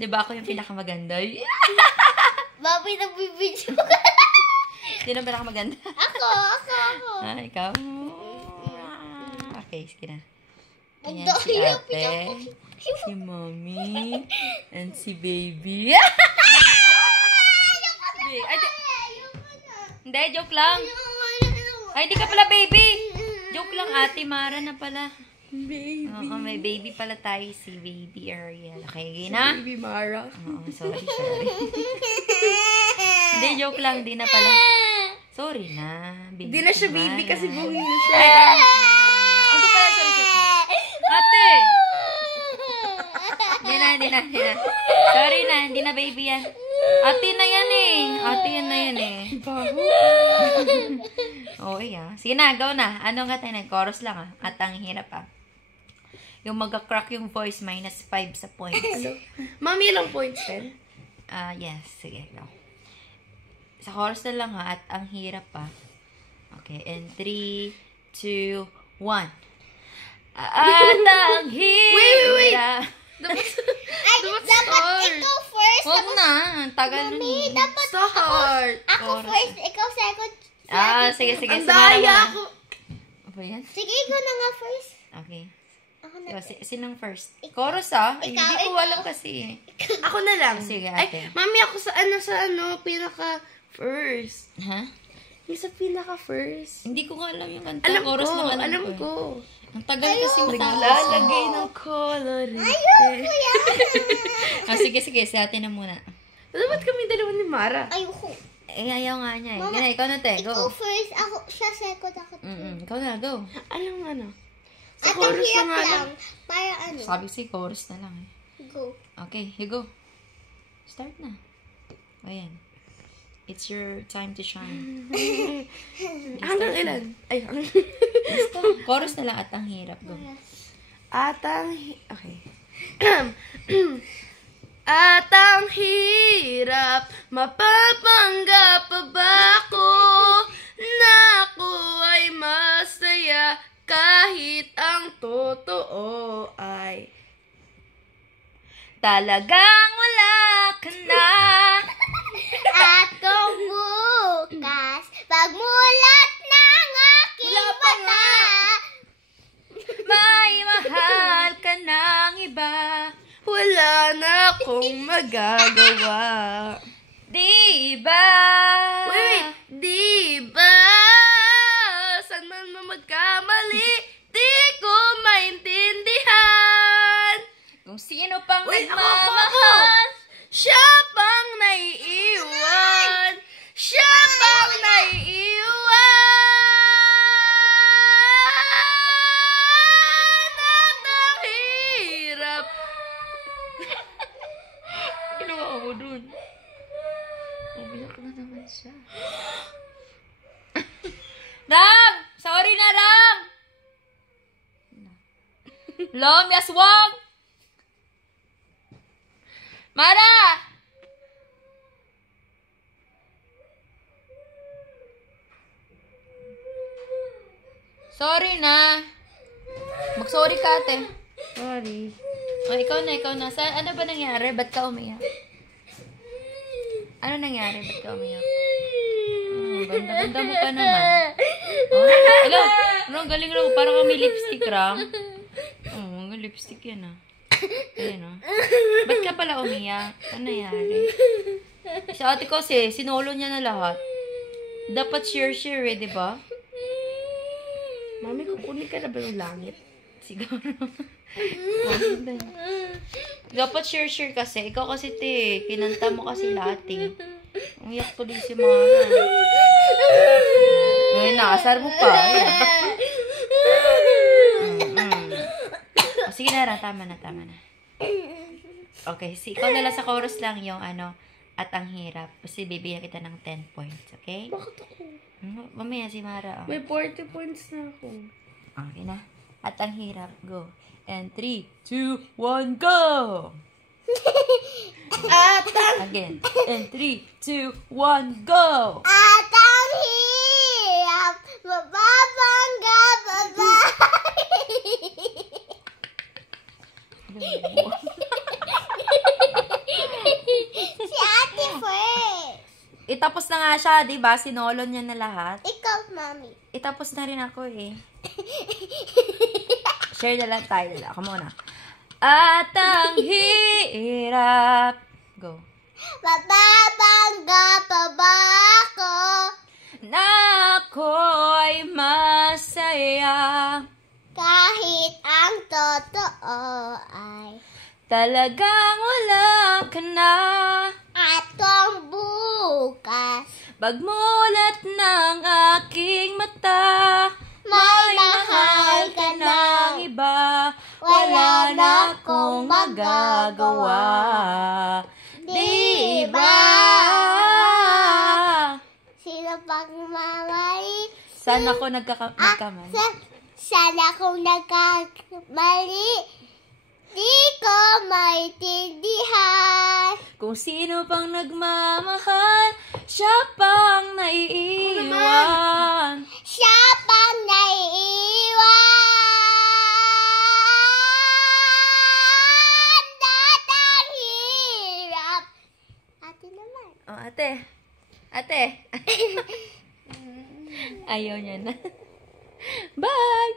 Di ba ako yung pinakamaganda? Baboy, nagbibidyo ka. Sino ang pinakamaganda? Ako. Ah, ikaw? Okay, sige na. Ayan Ang si daya, ate, si mommy, and si baby. Hindi, joke lang. Ay, hindi ka pala baby. Joke lang, ate Mara na pala. Baby. Oo, may baby pala tayo, si baby Ariel. Okay, gina? Baby Mara. Oo, sorry. Hindi, joke lang, di na pala. Sorry na, baby. Hindi na siya baby Mara. kasi buhay na siya. Hindi pala, sorry. Ate! Hindi na. Sorry na, hindi na baby yan. Ate na yan eh. Baho. Oo, iya. Sige na, go na. Ano nga tayo na? Chorus lang ah. At ang hirap ah. Yung mag-crack yung voice, -5 sa points. Hello. Mami, ilang points din? Yes. Sige, go. Sa chorus na lang ha. At ang hirap ah. Okay, and 3, 2, 1. At ang hirap. Wait. Dapat ikaw first. Huwag na. Ang tagal nun eh. Dapat Start. ako first, ikaw second. Sige. Ang Sumara mo daya na. ako. Ano ba yan? Sige, ikaw na nga first. Okay. Ako na. Sinong first? Chorus ah. Ay, Ikaw, hindi ko ikaw. alam kasi eh. Ako na lang. Sige, Ay, ate. mami, ako sa pinaka first. Ha? Yung sa pinaka first. Hindi ko nga alam yung kanta. Alam Chorus ko, lang alam ko. ko. Ang tagal kasi matapos. Naglalagay ng colorite. Sige. Si ate na muna. Dapat kami dalawa ni Mara. Ayoko. Ayaw nga niya eh. Mama, Ikaw na te, go. Ikaw first, ako, siya second, ako third. Ikaw na, go. Ano? Sa At ang chorus na hirap nga lang. lang. Para ano? Sabi si chorus na lang eh. Go. Okay, you go. Start na. Ayan. It's your time to shine. Hanggang ilan? Ay, Basta, chorus na lang at ang hirap, go. Okay. At ang hirap, mapapanggap pa ba ako na ako ay masaya kahit ang totoo ay talagang wala ka na. At kung bukas, pagmulat ng aking mata, May mahal ka ng iba. Wala na akong magagawa. Diba? Wait, di ba? Saan man magkamali, di ko maintindihan. Kung sino pang Wait, ako. nagmamahal. Siya pang naiiwan. Siya pang naiiwan. At ang hirap. Ginawa mo dun. Umiyak na naman siya. Ram! Sorry na, Ram! Lom, yaswang! Mara! Sorry na. Mag-sorry ka, ate. Sorry. Oh, ikaw na. Ano ba nangyari? Ba't ka umiyak? Ano nangyari? Ba't ka umiyak? Ganda-ganda mo pa naman. Oh, hello. Ang galing mo. Parang kami lipstick, Ram. Oh, lipstick yan, ah. Ayan, ah. Ba't ka pala umiyak? Ano nangyari? Si ate kasi, sinolo niya na lahat. Dapat share eh, di ba? Mami, kukunin ka na ba yung langit? Siguro. Dapat share kasi. Ikaw kasi, te. Kinanta mo kasi lahat, eh. Umiyak tuloy si Mara. Ngayon, nakasar mo pa. Sige na, tama na. Okay, ikaw na lang sa chorus lang yung ano, at ang hirap. Kasi bibigyan kita ng 10 points, okay? Bakit ako? Mamaya si Mara, oh. May 40 points na ako. Okay na. At ang hirap, go. And 3, 2, 1, go! At ang Again. And 3, 2, 1, go! at ang hirap, mapapangga babae. tapos na nga siya, di ba? Sinolo niya na lahat. Ikaw, Mami. Tapos na rin ako eh. Share na lang tayo. Ako muna. At ang hirap. Go. Mababangga pa ba ako? Na ako'y masaya. Kahit ang totoo ay Talagang wala ka na. at kung bukas Pagmulat ng aking mata, may mahal ka na. ng iba. Wala na akong magagawa. Di ba? Sino pang mamay? Saan ako nagkamali? Sana kung nagkamali, di ko maintindihan. Kung sino pang nagmamahal, siya pang naiiwan. Siya pang naiiwan. Datang hirap. Ate naman. Oh, ate. Ate. Ayaw niya na. Bye!